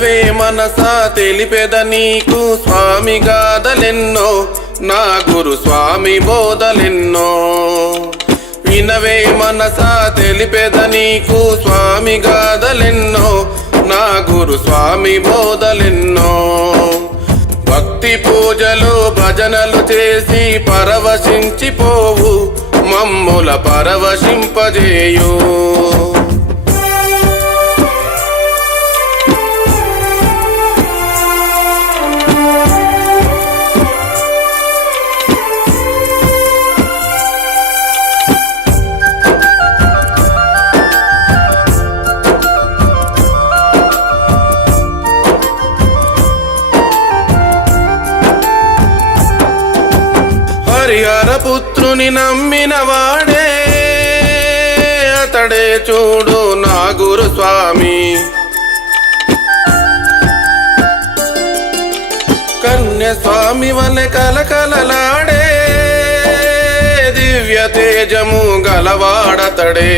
వినవే మనసా తెలిపెద నీకు స్వామి గాథలెన్నో, నా గురు స్వామి బోధలెన్నో. వినవే మనసా తెలిపెద నీకు స్వామి గాథలెన్నో, నా గురు స్వామి బోధలెన్నో. భక్తి పూజలు భజనలు చేసి పరవశించిపోవు, మమ్ముల పరవశింపజేయు. హరిహర పుత్రుని నమ్మిన వాడే అతడే చూడు నా గురు స్వామి. కన్య స్వామి వలె కలకలలాడే దివ్య తేజము గలవాడతడే.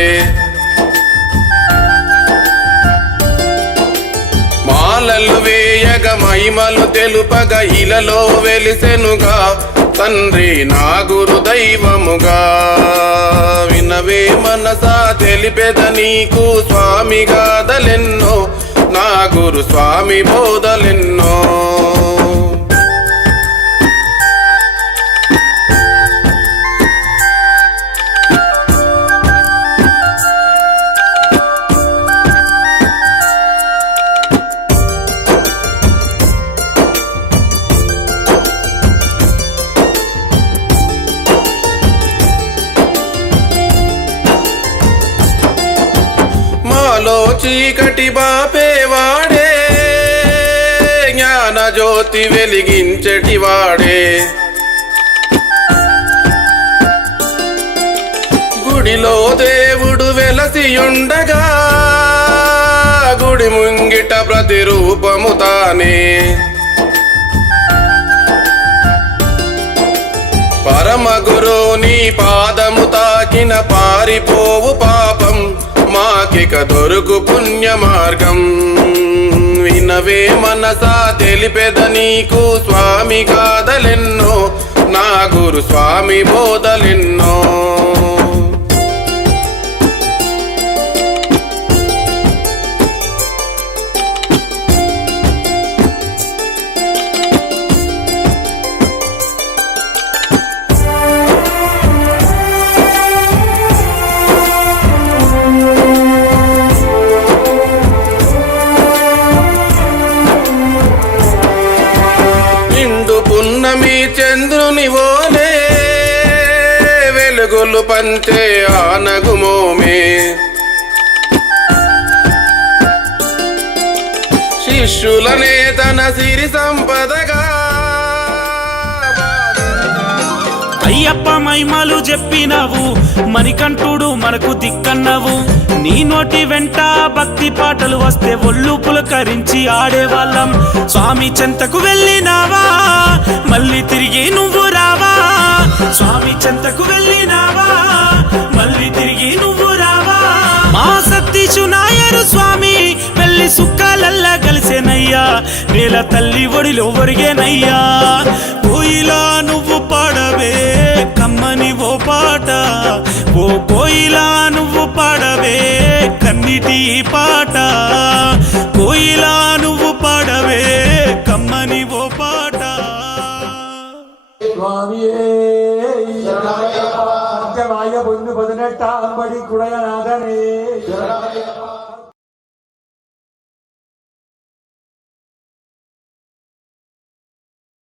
మాలలు వేయగ మహిమలు తెలుపగ ఇలలో వెలిసెనుగా తండ్రి నా గురు దైవముగా. వినవే మనసా తెలిపెద నీకు స్వామి గాథలెన్నో, నా గురు స్వామి బోధలెన్నో. మాలో చీకటి బాపేవాడే, జ్ఞాన జ్యోతి వెలిగించెటివాడే. గుడిలో దేవుడు వెలసియుండగా గుడి ముంగిట ప్రతిరూపము తానే. పరమ గురు నీ పాదము తాకిన పారిపోవు పాపం, మాకిక దొరుకు పుణ్య మార్గం. వినవే మనసా తెలిపెద నీకు స్వామి గాథలెన్నో, నా గురు స్వామి బోధలెన్నో. పున్నమి చంద్రుని ఓలే వెలుగులు పంచే ఆనగుమోమే. శిష్యులనే తన సిరి సంపదగా అయ్యప్ప మహిమలు చెప్పినవు, మణికంఠుడు మనకు దిక్కన్నవు. నీ నోటి వెంట భక్తి పాటలు వస్తే ఒళ్ళు పులకరించి ఆడేవాళ్ళం. స్వామి చెంతకు వెళ్ళినావా మళ్ళీ తిరిగి నువ్వు రావా, స్వామి చెంతకు వెళ్ళినావా మళ్ళీ తిరిగి నువ్వు రావా. మా సతీషు నాయరు స్వామి వెళ్ళి సుక్కలల్లా కలిసేనయ్యా, నేల తల్లి ఒడిలో ఒరిగేనయ్యా. కోయిలా నువ్వు పాడవే కమ్మని ఓ పాట, ఓ కోయిలా నువ్వు పాడవే కన్నిటి పాట, కోయిలా నువ్వు పాడవే కమ్మని ఓ పాట. స్వామియే పొందు పొందినట్ట అంబడి కుడయనాథనే